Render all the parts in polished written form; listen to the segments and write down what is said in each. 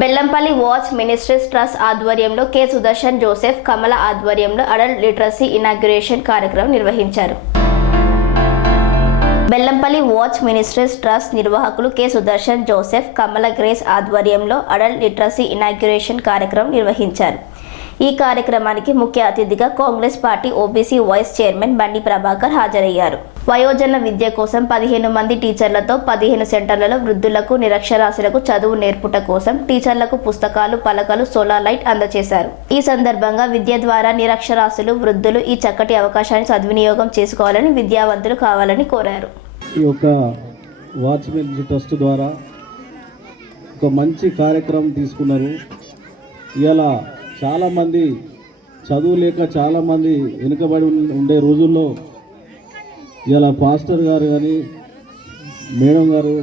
Bellampalli watch ministries trust ఆధ్వర్యంలో K Sudarshan Joseph Kamala ఆధ్వర్యంలో adult literacy inauguration కార్యక్రమం నిర్వహించారు. బెల్లంపల్లి వాచ్ మినిస్ట్రీస్ ట్రస్ట్ నిర్వాహకులు K Sudarshan Joseph Kamala Grace ఆధ్వర్యంలో అడల్ట్ లిటరసీ ఇనాగ్యురేషన్ కార్యక్రమం నిర్వహించారు. ఈ కార్యక్రమానికి ముఖ్య అతిథిగా Congress party OBC vice chairman Bandi Prabhakar హాజరయ్యారు. వయోజన విద్య కోసం 15 మంది టీచర్లతో 15 సెంటర్లలో వృద్ధులకు నిరక్షరాస్యులకు చదువు నేర్పుట కోసం టీచర్లకు పుస్తకాలు, పలకలు, సోలార్ లైట్ అందజేశారు. ఈ సందర్భంగా విద్య ద్వారా నిరక్షరాస్యులు, వృద్ధులు ఈ చక్కటి అవకాశాన్ని సద్వినియోగం చేసుకోవాలని, విద్యావంతులు కావాలని కోరారు. ఈ యొక్క వాచ్మెన్ ట్రస్ట్ ద్వారా ఒక మంచి కార్యక్రమం తీసుకున్నారు. ఇలా చాలామంది చదువు లేక చాలామంది వెనుకబడి ఉండే రోజుల్లో ఇలా పాస్టర్ గారు కానీ మేడం గారు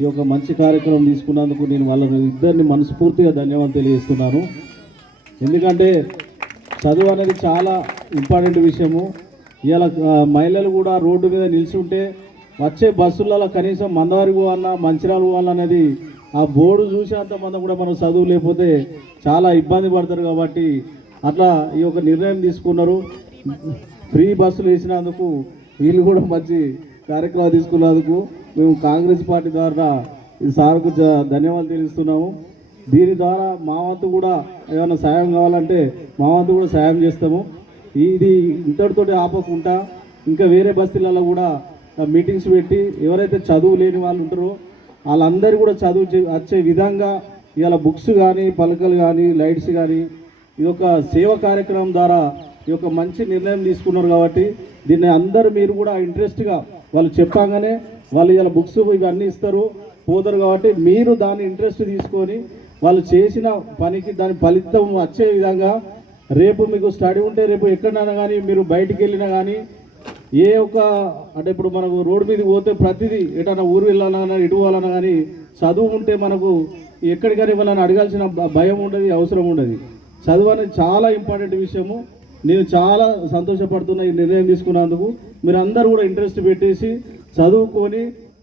ఈ యొక్క మంచి కార్యక్రమం తీసుకున్నందుకు నేను వాళ్ళ ఇద్దరిని మనస్ఫూర్తిగా ధన్యవాదాలు తెలియజేస్తున్నాను. ఎందుకంటే చదువు అనేది చాలా ఇంపార్టెంట్ విషయము. ఇలా మహిళలు కూడా రోడ్డు మీద నిల్చుంటే వచ్చే బస్సులలో కనీసం మందవారి పోవాలన్నా మంచిర్యాల పోవాలన్నది ఆ బోర్డు చూసేంత మంది కూడా మనం చదువు లేకపోతే చాలా ఇబ్బంది పడతారు. కాబట్టి అట్లా ఈ యొక్క నిర్ణయం తీసుకున్నారు. ఫ్రీ బస్సులు వేసినందుకు వీళ్ళు కూడా మంచి కార్యక్రమం తీసుకున్నందుకు మేము కాంగ్రెస్ పార్టీ ద్వారా ఈ సార్కు ధన్యవాదాలు తెలుస్తున్నాము. దీని ద్వారా మా వంతు కూడా ఏమైనా సాయం కావాలంటే మా వంతు కూడా సాయం చేస్తాము. ఇది ఇంతటితోటి ఆపకుండా ఇంకా వేరే బస్తీలలో కూడా మీటింగ్స్ పెట్టి ఎవరైతే చదువు లేని వాళ్ళు ఉంటారో వాళ్ళందరూ కూడా చదువు వచ్చే విధంగా ఇవాళ బుక్స్ కానీ, పలకలు కానీ, లైట్స్ కానీ ఇది ఒక సేవ కార్యక్రమం ద్వారా ఈ యొక్క మంచి నిర్ణయం తీసుకున్నారు. కాబట్టి దీన్ని అందరూ మీరు కూడా ఇంట్రెస్ట్గా వాళ్ళు చెప్పగానే వాళ్ళు ఇలా బుక్స్ ఇవన్నీ ఇస్తారు పోతారు. కాబట్టి మీరు దాన్ని ఇంట్రెస్ట్ తీసుకొని వాళ్ళు చేసిన పనికి దాని ఫలితం వచ్చే విధంగా రేపు మీకు స్టడీ ఉంటే రేపు ఎక్కడైనా కానీ మీరు బయటికి వెళ్ళినా కానీ ఏ ఒక అంటే ఇప్పుడు మనకు రోడ్డు మీద పోతే ప్రతిదీ ఎటన్నా ఊరు వెళ్ళాలన్నా ఇటు పోవాలన్నా కానీ చదువు ఉంటే మనకు ఎక్కడికైనా వాళ్ళని అడగాల్సిన భయం ఉండదు, అవసరం ఉండదు. చదువు అనేది చాలా ఇంపార్టెంట్ విషయము. నేను చాలా సంతోషపడుతున్నా ఈ నిర్ణయం తీసుకున్నందుకు. మీరు అందరూ కూడా ఇంట్రెస్ట్ పెట్టేసి చదువుకొని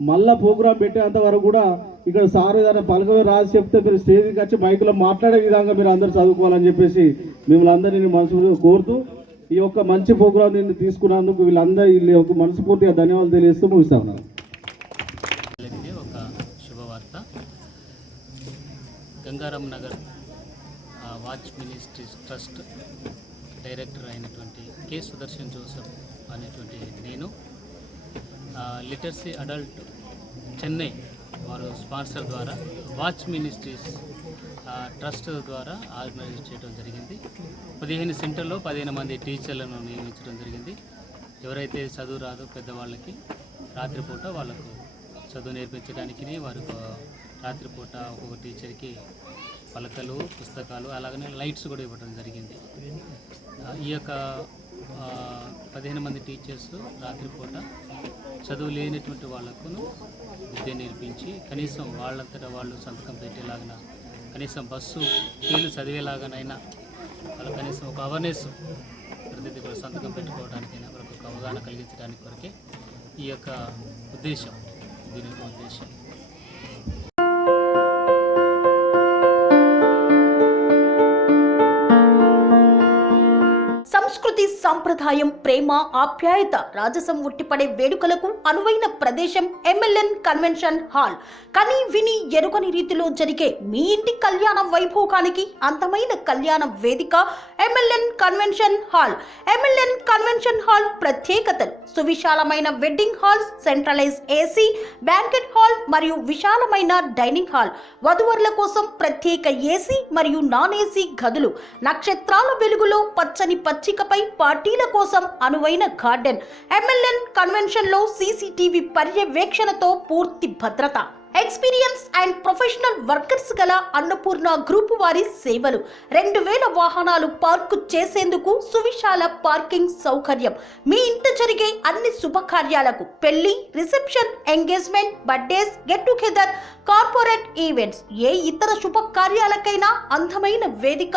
మళ్ళీ ప్రోగ్రాం పెట్టేంత వరకు కూడా ఇక్కడ సార్ ఏదైనా పలకమే రాసి చెప్తే మీరు స్టేజ్కి వచ్చి మైకులో మాట్లాడే విధంగా మీరు అందరూ చదువుకోవాలని చెప్పేసి మిమ్మల్ని అందరినీ మనసులో కోరుతూ ఈ యొక్క మంచి ప్రోగ్రాం నేను తీసుకున్నందుకు వీళ్ళ యొక్క మనస్ఫూర్తిగా ధన్యవాదాలు తెలియజేస్తూ ముగిస్తా ఉన్నాను. ఒక శుభవార్త. Gangaram Nagar watch ministries trust director అయినటువంటి కె సుదర్శన్ జోసెఫ్ అనేటువంటి నేను లిటరసీ అడల్ట్ చెన్నై వారు స్పాన్సర్ ద్వారా వాచ్ మినిస్ట్రీస్ ట్రస్ట్ ద్వారా ఆర్గనైజ్ చేయడం జరిగింది. 15 సెంటర్లో 15 మంది టీచర్లను నియమించడం జరిగింది. ఎవరైతే చదువు రాదో పెద్దవాళ్ళకి రాత్రిపూట వాళ్ళకు చదువు నేర్పించడానికి వారికి రాత్రిపూట ఒక్కొక్క టీచర్కి పలకలు, పుస్తకాలు అలాగనే లైట్స్ కూడా ఇవ్వడం జరిగింది. ఈ యొక్క 15 మంది టీచర్స్ రాత్రిపూట చదువు లేనటువంటి వాళ్లకు విద్య నేర్పించి కనీసం వాళ్ళంతటా వాళ్ళు సంతకం పెట్టేలాగా, కనీసం బస్సు ఫీలు చదివేలాగానైనా వాళ్ళు కనీసం ఒక అవేర్నెస్ ప్రతిదీ కూడా సంతకం పెట్టుకోవడానికైనా వాళ్ళకు ఒక అవగాహన కలిగించడానికి కొరకే ఈ యొక్క ఉద్దేశం, దీని యొక్క ఉద్దేశం. సంస్కృతి, సంప్రదాయం, ప్రేమ, ఆప్యాయత, రాజసం ఉట్టిపడే వేడుకలకు అనువైన ప్రదేశం ఎంఎల్ఎన్ కన్వెన్షన్ హాల్. కని విని ఎరుగని రీతిలో జరిగే మీ ఇంటి కళ్యాణ వైభోగానికి అందమైన కళ్యాణ వేదిక MLN convention hall. MLN convention hall ప్రత్యేకతలు: సువిశాలమైన wedding halls, centralise AC banquet hall మరియు విశాలమైన డైనింగ్ హాల్, వధువరుల కోసం ప్రత్యేక ఏసీ మరియు నాన్ ఏసీ గదులు, నక్షత్రాల వెలుగులో పచ్చని పచ్చికపై పార్టీల కోసం అనువైన గార్డెన్. ఎంఎల్ఎన్ కన్వెన్షన్ లో సీసీటీవీ పర్యవేక్షణతో పూర్తి భద్రత. ఎక్స్పీరియన్స్ అండ్ ప్రొఫెషనల్ వర్కర్స్ గల అన్నపూర్ణ గ్రూప్ వారి సేవలు. 2000 వాహనాలు పార్కు చేసేందుకు సువిశాల పార్కింగ్ సౌకర్యం. మీ ఇంట జరిగే అన్ని శుభకార్యాలకు, పెళ్లి, reception, engagement, birthdays, get together, corporate events, ఏ ఇతర శుభకార్యాలకైనా అందమైన వేదిక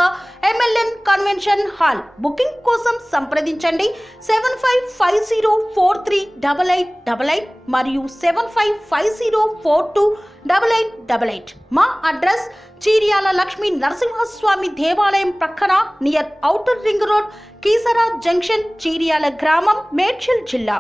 ఎంఎల్ఎన్ కన్వెన్షన్ హాల్. బుకింగ్ కోసం సంప్రదించండి 7550438888 మరియు 7550428888. మా అడ్రస్ చీర్యాల లక్ష్మీ నరసింహస్వామి దేవాలయం ప్రక్కన near outer ring road, Keesara junction, Cheeryal గ్రామం, మేడ్చల్ జిల్లా.